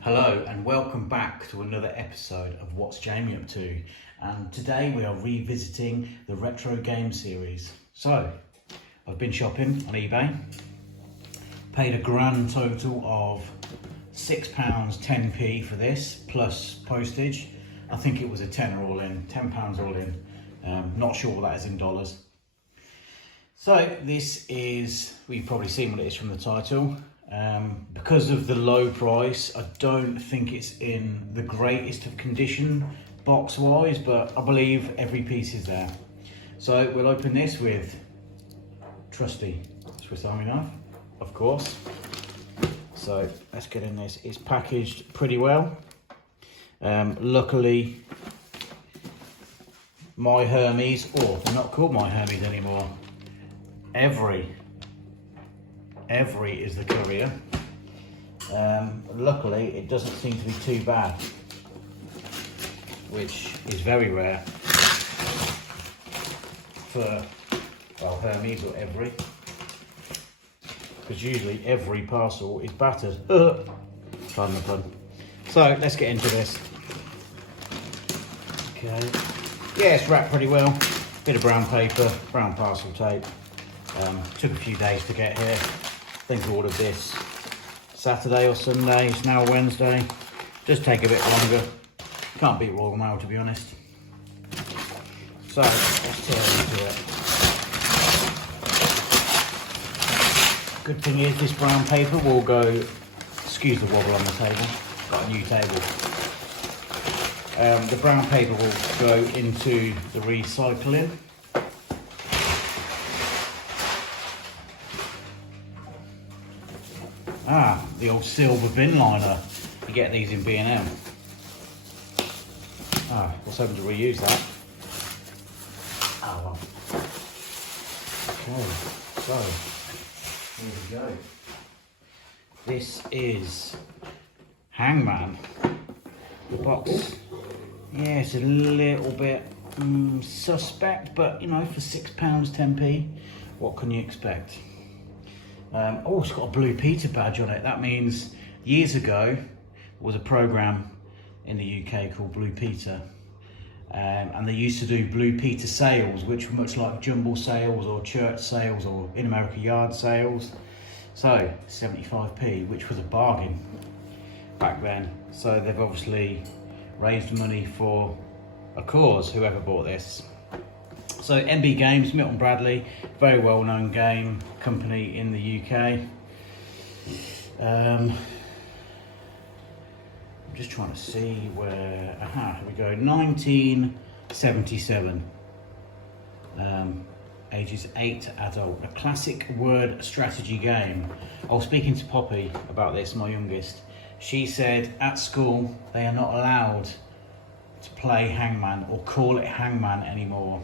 Hello and welcome back to another episode of What's Jamie Up To, and today we are revisiting the retro game series. So I've been shopping on eBay, paid a grand total of £6 10p for this plus postage. I think it was a tenner all in, £10 all in, not sure what that is in dollars. So this is, well, you've probably seen what it is from the title. Because of the low price, I don't think it's in the greatest of condition box wise, but I believe every piece is there. So we'll open this with trusty Swiss Army knife, of course. So let's get in this. It's packaged pretty well. Luckily my Hermes, or they're not called my Hermes anymore, Every is the courier. Luckily it doesn't seem to be too bad, which is very rare for, well, Hermes or Every, because usually every parcel is battered. Pardon the pun. So let's get into this. Okay, yeah, it's wrapped pretty well. Bit of brown paper, brown parcel tape. Took a few days to get here. I think I ordered this Saturday or Sunday. It's now Wednesday. Just take a bit longer. Can't beat Royal Mail, to be honest. So let's tear into it. Good thing is this brown paper will go, excuse the wobble on the table, got a new table. The brown paper will go into the recycling. The old silver bin liner. You get these in B&M. I was hoping to reuse that. Well. Okay, so here we go. This is Hangman. The box, yeah, it's a little bit suspect, but you know, for £6 10p, what can you expect? Oh, it's got a Blue Peter badge on it. That means years ago there was a program in the UK called Blue Peter, and they used to do Blue Peter sales, which were much like jumble sales or church sales or in America yard sales. So 75p, which was a bargain back then. So they've obviously raised money for a cause, whoever bought this. So MB Games, Milton Bradley, very well known game company in the UK. I'm just trying to see where, here we go, 1977. Ages 8 to adult, a classic word strategy game. I was speaking to Poppy about this, my youngest. She said at school they are not allowed to play Hangman or call it Hangman anymore,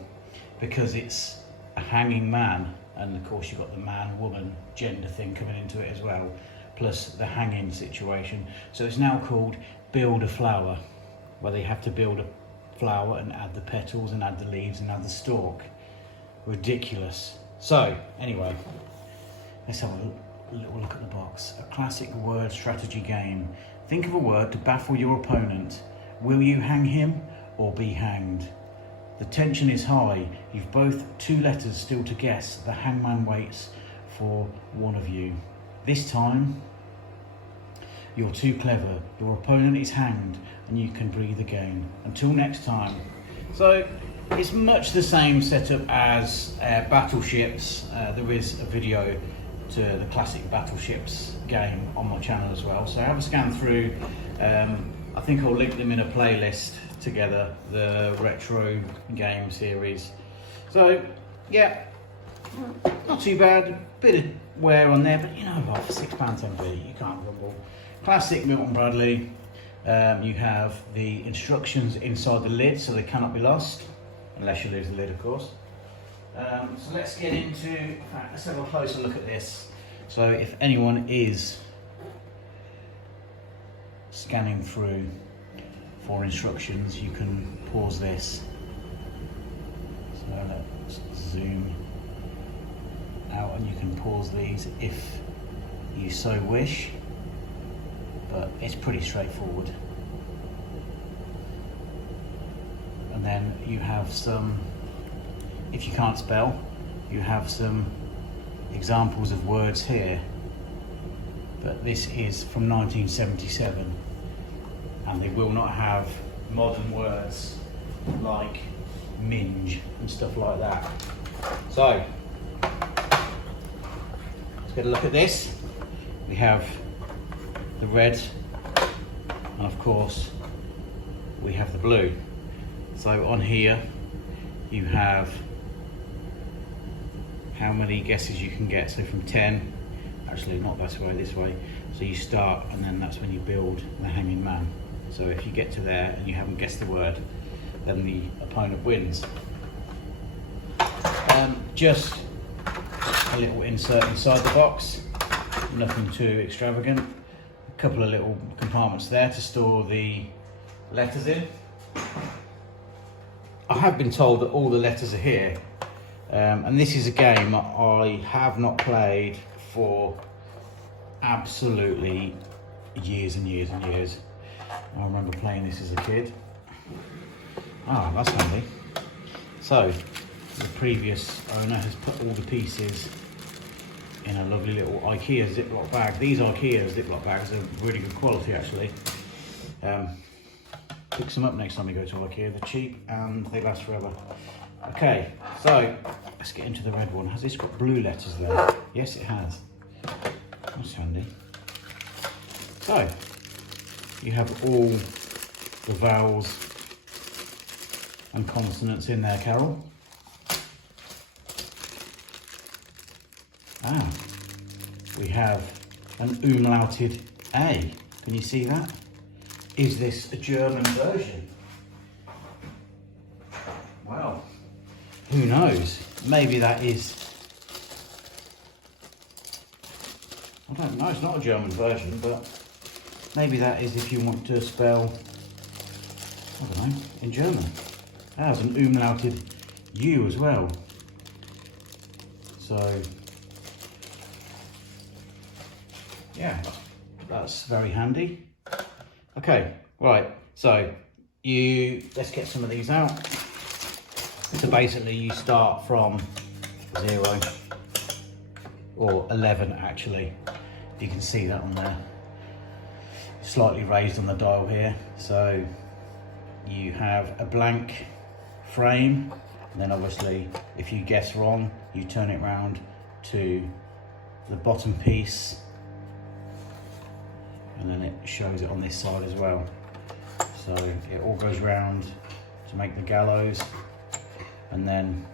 because it's a hanging man, and of course you've got the man-woman gender thing coming into it as well, plus the hanging situation. So it's now called Build a Flower, where they have to build a flower and add the petals and add the leaves and add the stalk. Ridiculous. So anyway, let's have a little look at the box. A classic word strategy game. Think of a word to baffle your opponent. Will you hang him or be hanged? The tension is high. You've both 2 letters still to guess. The hangman waits for one of you. This time, you're too clever. Your opponent is hanged and you can breathe again. Until next time. So it's much the same setup as Battleships. There is a video to the classic Battleships game on my channel as well. So have a scan through. I think I'll link them in a playlist together, the retro game series. So yeah, not too bad, bit of wear on there, but you know what, for £6 10p you can't grumble. Classic Milton Bradley. You have the instructions inside the lid, so they cannot be lost unless you lose the lid, of course. So let's get into, in fact, let's have a closer look at this. So if anyone is scanning through for instructions, you can pause this. So let's zoom out and you can pause these if you so wish. but it's pretty straightforward. And then you have some, if you can't spell, you have some examples of words here. But this is from 1977, and they will not have modern words like minge and stuff like that. So let's get a look at this. We have the red, and of course we have the blue. So on here you have how many guesses you can get. So from 10, actually not this way. So you start, and then that's when you build the hanging man. So if you get to there and you haven't guessed the word, then the opponent wins. Just a little insert inside the box, nothing too extravagant. A couple of little compartments there to store the letters in. I have been told that all the letters are here, and this is a game I have not played for absolutely years and years and years. I remember playing this as a kid. Ah, that's handy. So the previous owner has put all the pieces in a lovely little IKEA Ziploc bag. These IKEA Ziploc bags are really good quality, actually. Pick some up next time you go to IKEA. They're cheap and they last forever. Okay, so let's get into the red one. Has this got blue letters there? Yes, it has. That's handy. So you have all the vowels and consonants in there, Carol. Ah, we have an umlauted A. Can you see that? Is this a German version? Well, who knows? Maybe that is. I don't know, it's not a German version, but maybe that is if you want to spell, I don't know, in German. There's an umlauted U as well. So, yeah, that's very handy. Okay, right, so let's get some of these out. So basically you start from 0, or 11 actually. You can see that on there. Slightly raised on the dial here. So you have a blank frame, and then obviously if you guess wrong, you turn it round to the bottom piece, and then it shows it on this side as well. So it all goes round to make the gallows, and then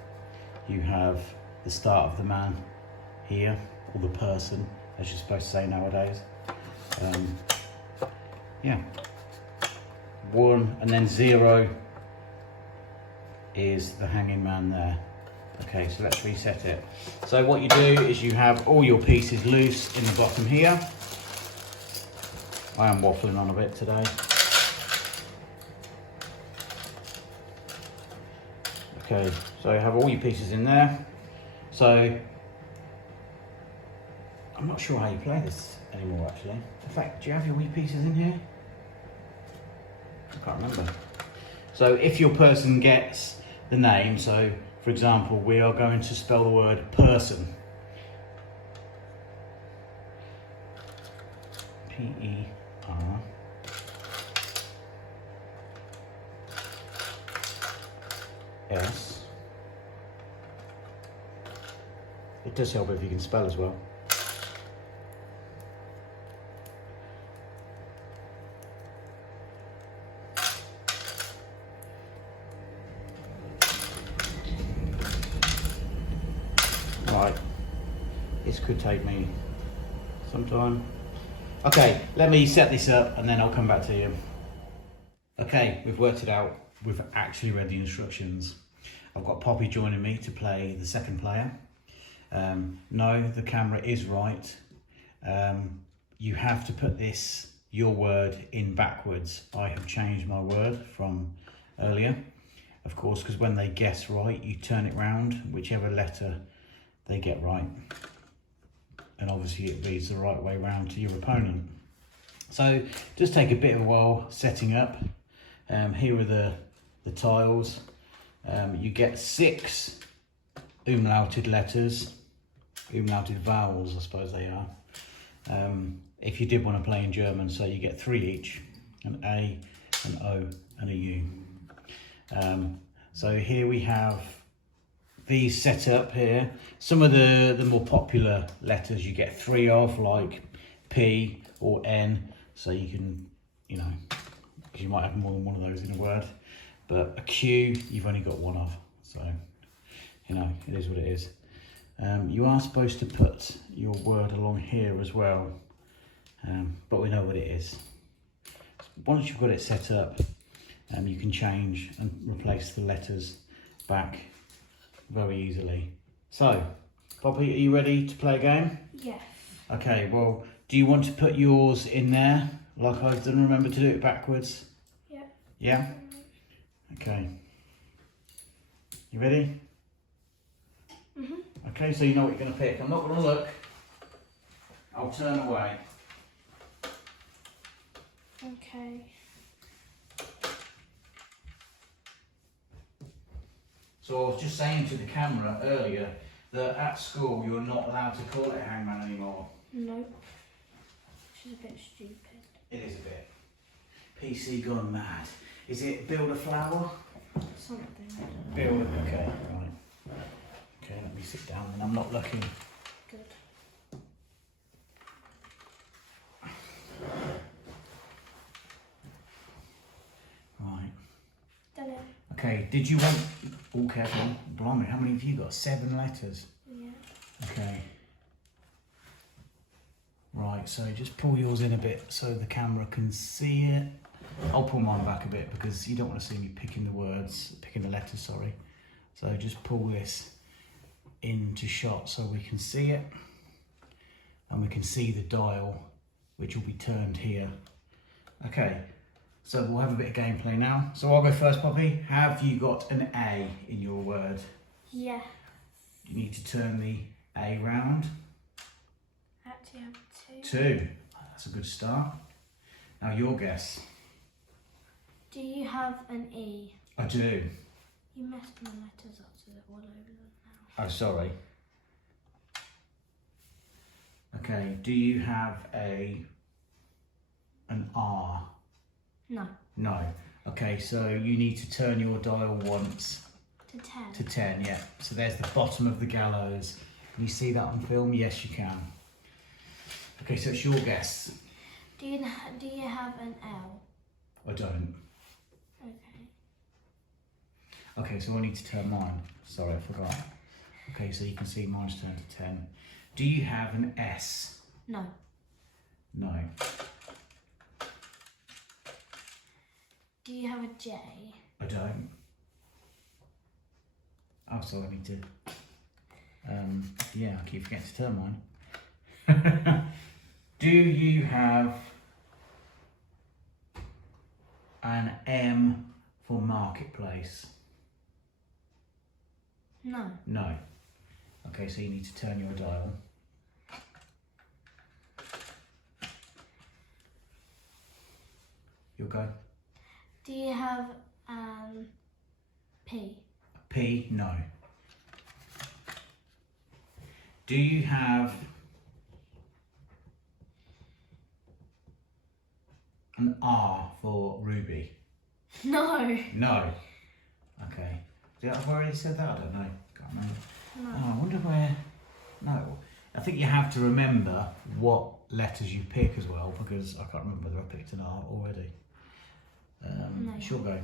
you have the start of the man here, or the person, as you're supposed to say nowadays. Yeah, 1 and then 0 is the hanging man there. Okay, so let's reset it. So what you do is you have all your pieces loose in the bottom here. I am waffling on a bit today. Okay, so you have all your pieces in there. So I'm not sure how you play this anymore, actually. In fact, do you have your wee pieces in here? I can't remember. So if your person gets the name, so for example, we are going to spell the word person. P-E-R. S. It does help if you can spell as well. Right, this could take me some time. Okay, let me set this up and then I'll come back to you. Okay, we've worked it out. We've actually read the instructions. I've got Poppy joining me to play the second player. No, the camera is right. You have to put your word in backwards. I have changed my word from earlier, of course, because when they guess right, you turn it round, whichever letter they get right. And obviously it reads the right way round to your opponent. So it does take a bit of a while setting up. Here are the tiles. You get 6 umlauted letters, umlauted vowels, I suppose they are. If you did want to play in German, so you get 3 each, an A, an O, and a U. So here we have these set up here. Some of the more popular letters you get 3 of, like P or N, so you can, you know, because you might have more than one of those in a word. But a Q, you've only got 1 of, so, you know, it is what it is. You are supposed to put your word along here as well, but we know what it is. Once you've got it set up, you can change and replace the letters back very easily. So, Poppy, are you ready to play a game? Yes. Okay, well, do you want to put yours in there, like I've done? Remember to do it backwards? Yeah. Yeah? Okay. You ready? Okay, so you know what you're going to pick. I'm not going to look. I'll turn away. Okay. So I was just saying to the camera earlier that at school you're not allowed to call it Hangman anymore. Nope. Which is a bit stupid. It is a bit. PC gone mad. Is it build a flower? Something. Build, okay, right. Okay, let me sit down and I'm not looking. Good. Right. Done it. Okay, did you want, all careful, blimey, how many have you got? 7 letters? Yeah. Okay. Right, so just pull yours in a bit so the camera can see it. I'll pull mine back a bit because you don't want to see me picking the letters, sorry. So just pull this into shot so we can see it. And we can see the dial, which will be turned here. Okay, so we'll have a bit of gameplay now. So I'll go first, Poppy. Have you got an A in your word? Yeah. You need to turn the A round. Actually, I have 2. 2. That's a good start. Now your guess. Do you have an E? I do. You messed my letters up so they're all over them now. Oh, sorry. Okay, do you have an R? No. No. Okay, so you need to turn your dial once. To 10. To 10, yeah. So there's the bottom of the gallows. Can you see that on film? Yes, you can. Okay, so it's your guess. Do you have an L? I don't. Okay. Okay, so I need to turn mine. Sorry, I forgot. Okay, so you can see mine's turned to 10. Do you have an S? No. No. Do you have a J? I don't. Oh, so I need to. Yeah, I keep forgetting to turn mine. Do you have an M for marketplace? No. No. Okay, so you need to turn your dial. You'll go. Do you have P? P? No. Do you have an R for Ruby? No. No. Okay. Have I already said that? I don't know. Can't remember. No. Oh, I wonder where. No. I think you have to remember what letters you pick as well, because I can't remember whether I picked an R already. No. Sure, go.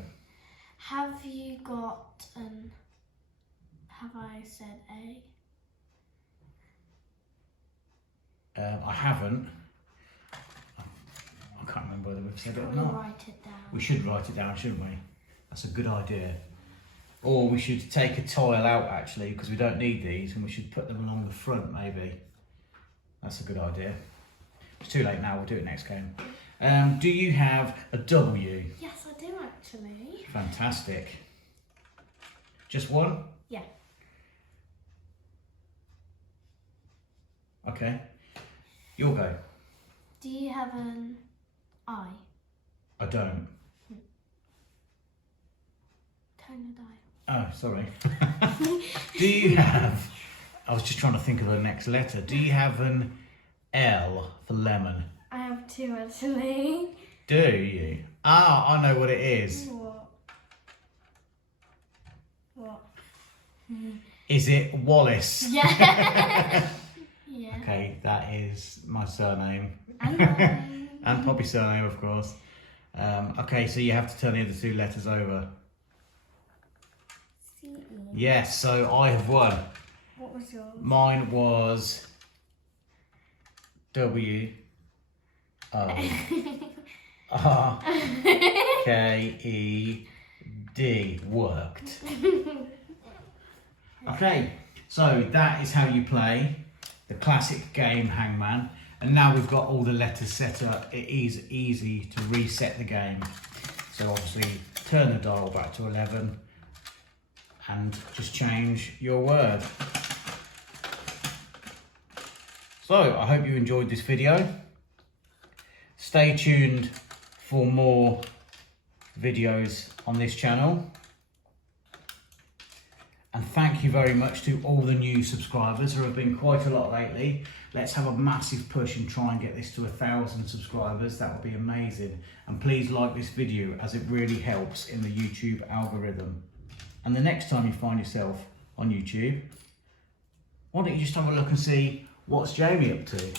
Have you got an... Have I said A? I haven't. I can't remember whether we've said it or Probably not. write it down. We should write it down, shouldn't we? That's a good idea. Or we should take a tile out actually, because we don't need these, and we should put them along the front maybe. That's a good idea. It's too late now, we'll do it next game. Do you have a W? Yes, I do actually. Fantastic. Just one? Yeah. Okay. You'll go. Do you have an I. I don't. Turn the dial. Oh, sorry. Do you have, I was just trying to think of the next letter. Do you have an L for lemon? I have 2 actually. Do you? Ah, I know what it is. What? What? Is it Wallace? Yeah. Yeah. Okay, that is my surname. And mine. And Poppy's surname, of course. Okay, so you have to turn the other 2 letters over. C-E. Yes, so I have won. What was yours? Mine was W O R K E D. Worked. Okay, so that is how you play the classic game Hangman. And now we've got all the letters set up, it is easy to reset the game. So obviously turn the dial back to 11 and just change your word. So I hope you enjoyed this video. Stay tuned for more videos on this channel. And thank you very much to all the new subscribers. There have been quite a lot lately. Let's have a massive push and try and get this to 1,000 subscribers. That would be amazing. And please like this video as it really helps in the YouTube algorithm. And the next time you find yourself on YouTube, why don't you just have a look and see what's Jamie up to?